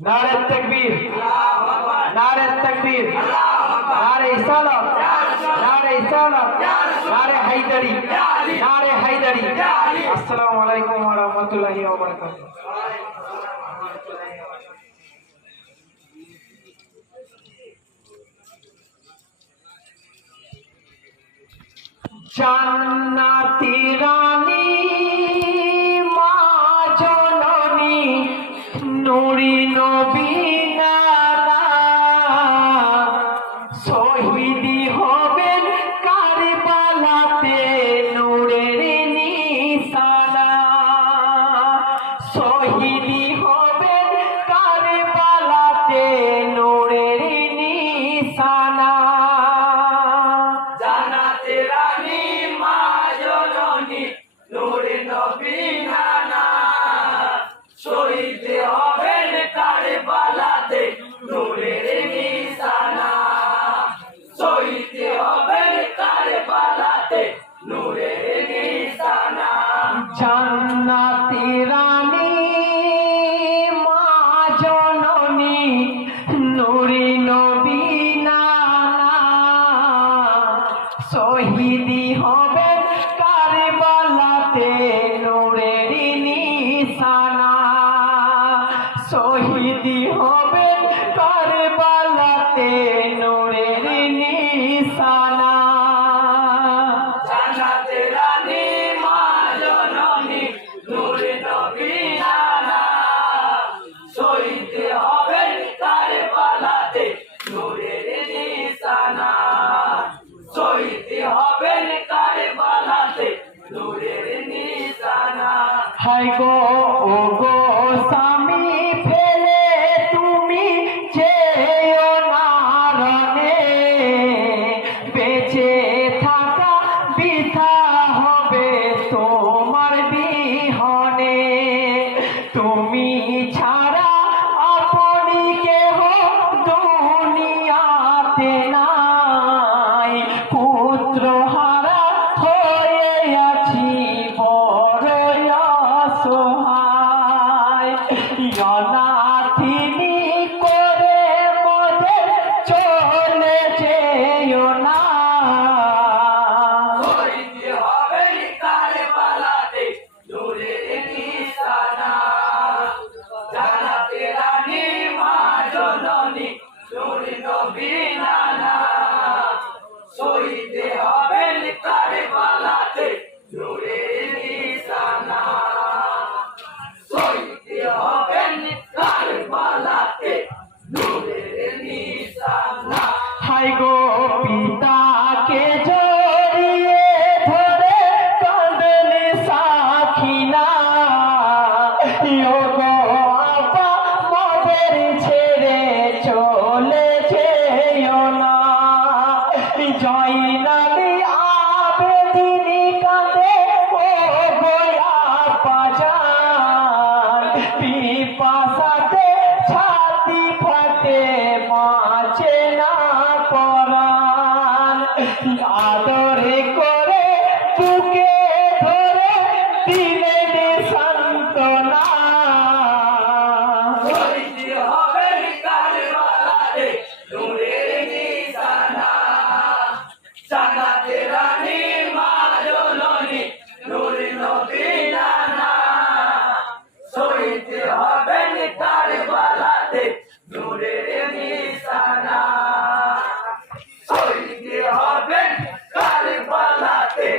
नारे तकबीर, नारे तकबीर, नारे सलाम, नारे सलाम, नारे हैदरी, नारे हैदरी। अस्सलामु अलैकुम व रहमतुल्लाहि व बरकातुहू। জান্নাতি রানী মা জননী নুরি নবী নানা শহীদি হবেন কারবালাতে নূরের নিশানা শহীদি হবেন কারবালাতে নূরের নিশানা জান্নাতি রানী মা জননী নূরে নবী নানা শহীদ হবেন কারবালাতে নূরের নিশানা শহীদ হবেন কারবালাতে নূরের নিশানা জান্নাতি রানী মা জননী নূরে নবী নানা শহীদি হবেন কারবালাতে নূরের নিশানা শহীদি হবেন কারবালাতে নূরের নিশানা জান্নাতি রানী মা জননী নূরে নবী নানা শহীদ হবেন কারবালাতে নূরের নিশানা শহীদ হবেন কারবালাতে নূরের নিশানা হাই গো ও গো স্বামী ফেলে তুমি যেও না রণে বেঁচে থাকা বৃথা হবে তোমার বিহনে তুমি ছাড়া আপনি কেহ দুনিয়াতে নাই পুত্র হারা হয়ে আছি বড় অসহায় অনাথিনী করে মরে চলে যেও না শহীদ হবেন কারবালাতে নূরের নিশানা জান্নাতি রানী মা জননী নূরে নবী নানা শহীদ হবেন কারবালাতে নূরের নিশানা শহীদ হবেন কারবালাতে নূরের নিশানা হাই গো পিতাকে জড়িয়ে ধরে কাঁদেন সাখিনা ও গো আপা মদের ছেড়ে চলে যেও না জয়নালি আবেদিনী কাঁদে ও গো আপা জান পিপাসাতে ছাতি ফাটে মাছে না পরাণ আদরে করে বুকে ধরে দিলেন সান্ত্বনা শহীদ হবেন কারবালাতে নূরের নিশানা জান্নাতি রানী মা জননী নূরে নবী নানা শহীদ হবেন কারবালাতে নূরের নিশানা শহীদ হবেন কারবালাতে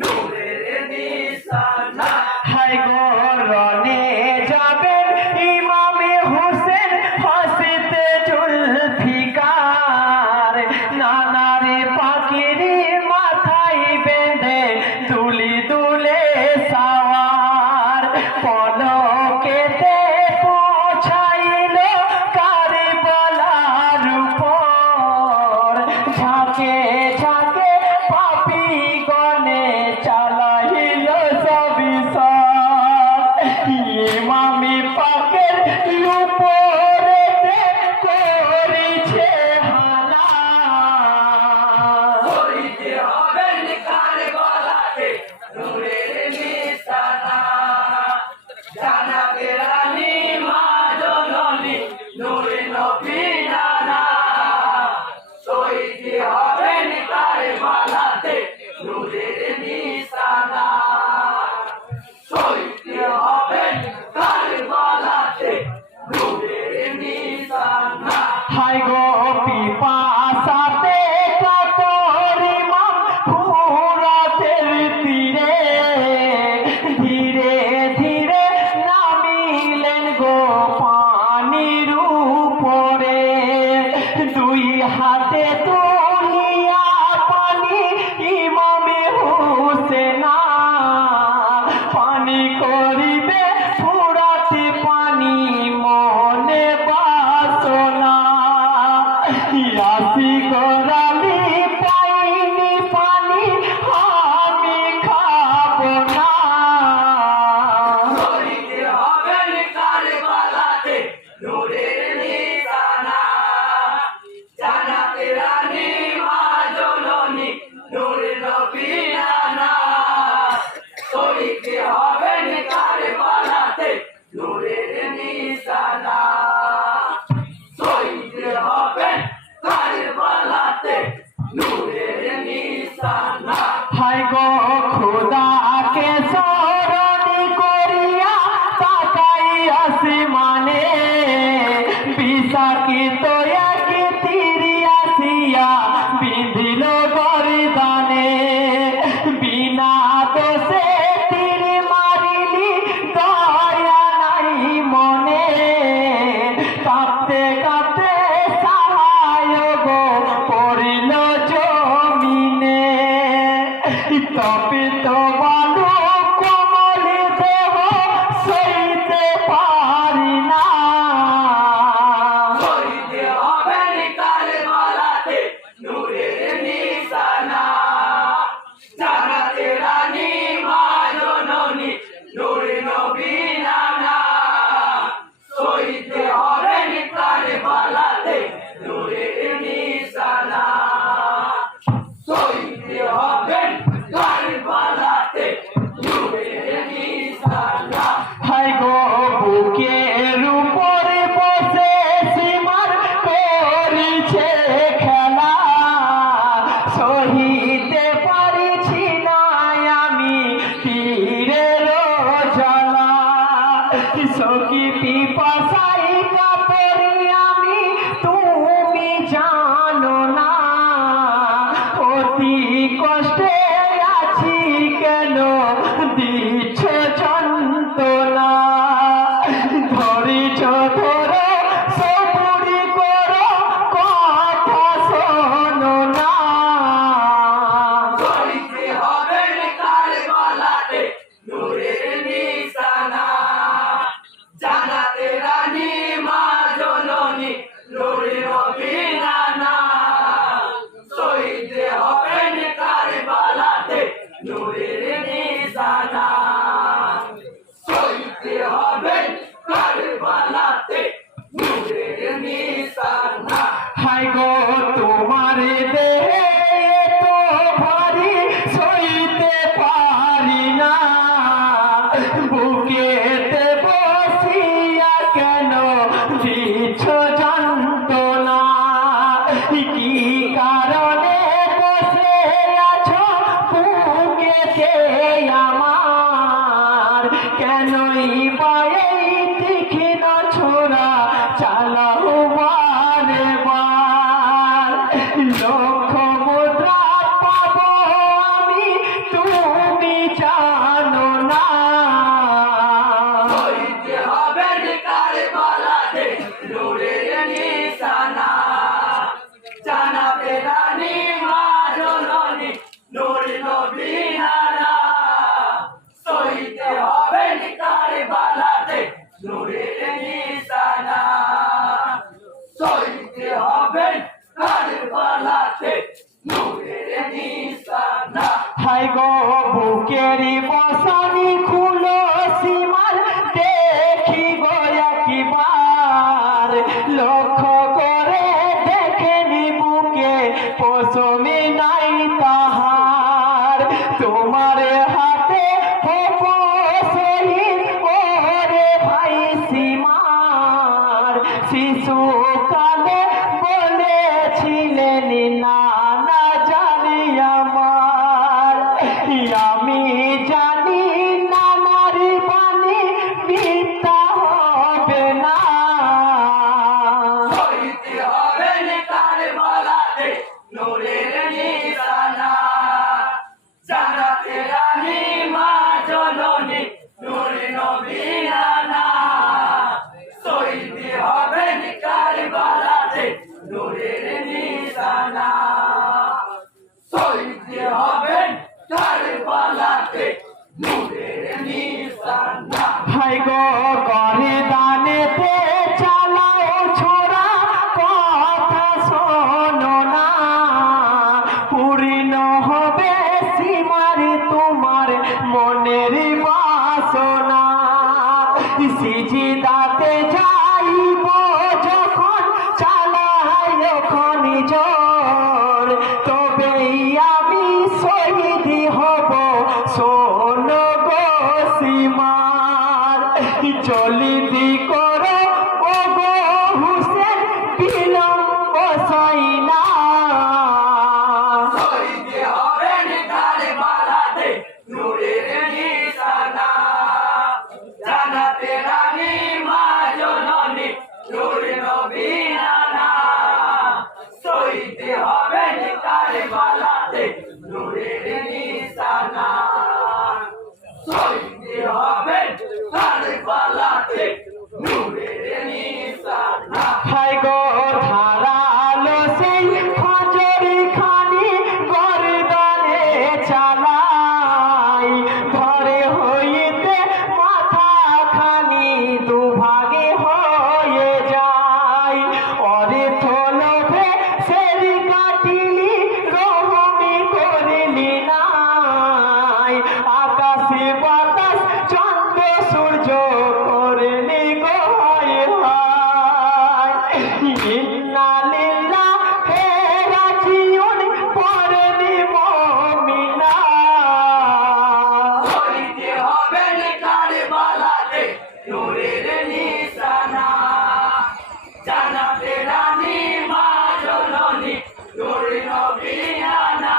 নূরের নিশানা হাই গো রণে যাবেন ইমামে হোসেন হাসিতে জুলফিকার নানারে পাখিরি মাথায় বেঁধে দুলি দুলে সাওয়ার পলকেতে পৌঁছাইল কাঁপতে কাঁপতে সহায় গো পড়িল জমিনে তপিত বালু কোমল দেহ সইতে পারি না শহীদ হবেন কারবালাতে নূরের নিশানা জান্নাতে রানী মা জননী নূর নবী নানা শহীদ হবেন কারবালাতে নূরের নিশানা শহীদ হবেন কারবালাতে নূরের নিশানা হায় গো বুকের উপরে বসে সীমার করিছে খেলা সহিতে পারিছি না আমি তীরের জ্বালা সখী পিপাসাই কাপড়ি আমি তুমি জানো না অতি কষ্টে আছি কেন দিচ্ছ যন্ত্রণা ধরিছ ধরো সবুরি করো কথা শোনো না শহীদ হবেন কারবালাতে নূরের নিশানা জান্নাতে রানী মা জননী নূর নবী নানা শহীদ হবেন কারবালাতে নূরের নিশানা শহীদ হবেন কারবালাতে নূরের নিশানা হায় গো তোমার দেহে তো ভারী সইতে পারি না বুকেতে বসিয়া কেন দিচ্ছ যন্ত্রণা কি কারণে বসে আছো বুকেতে আমার কেনই বা এই তীক্ষ্ণ ছোড়া চালাও বারে বার লক্ষ মুদ্রা পাবো আমি তুমি জানো না শহীদ হবেন কারবালাতে নূরের নিশানা জান্নাতে রানী মা জননী নূর নবী নানা শহীদ হবেন কারবালাতে নূরের নিশানা শহীদ হবেন কারবালাতে নূরের নিশানা হায় গো বুকেরি বসানি খুলো সীমার দেখি গো একবার লক্ষ্য করে দেখেনি বুকে পশমি নাই তাহার তোমার হাতে হব শহীদ ওরে ভাই সীমার শিশুকালে বলেছিলেন না না জানি আমার আমি জানি না নারী বাণী মিথ্যা হবে না শহীদ হবেন কারবালাতে নূরের নিশানা জান্নাতে রানী মা জননী নূর নবী নানা শহীদ হবেন কারবালাতে নূরের নিশানা শহীদ হবেন কারবালাতে নূরের নিশানা ভাই গো করে দানেতে চালাও ছোড়া কথা শোনো না পূর্ণ হবে সীমার তোমার মনের বাসনা সিজদাতে যাইব যখন চালাই ওখন জোর তবেই আমি শহীদ হব শোনো গো সীমার জলদি করো ও গো হুসেন বিলম্ব সই না শহীদ হবেন কারবালাতে নূরের নিশানা জান্নাতে রানী মা জননী নূর নবী নানা শহীদ হবেন কারবালাতে নূরের নিশানা শহীদ হবেন কারবালাতে নূরের নিশানা না হাই গো ধারালো সেই খঞ্জরি খানি গর্দনে চালাই ঘরে হইতে মাথা খানি দুভাগে হয়ে যায় অর্থ লোভে সের কাটিলি রহমি করিলি নাই আকাশে বাতাস চন্দ্র সূর্য করলি গো হায় হায় ইন্না লিল্লাহি রাজিউন পড়লি মুমিনা শহীদ হবেন কারবালাতে নূরের নিশানা জান্নাতে রানী মা জননী নূর নবী আনা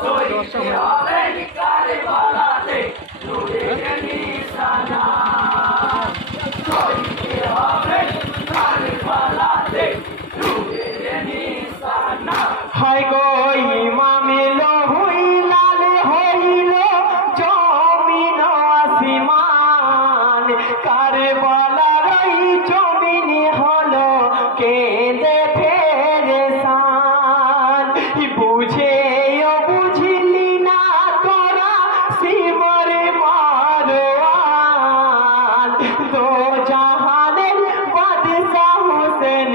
শহীদ হবেন কারবালাতে নূরের নিশানা শহীদ হবেন কারবালাতে নূরের নিশানা হায় গো ইমামিল হইলাল হইল জমিন আসিমান কারবালার ওই জমিন হলো কেঁদে ফেরেশান বুঝে বুঝলি না তোরা শিবরে মারওয়ান দো জাহানের বাদশাহ হুসেন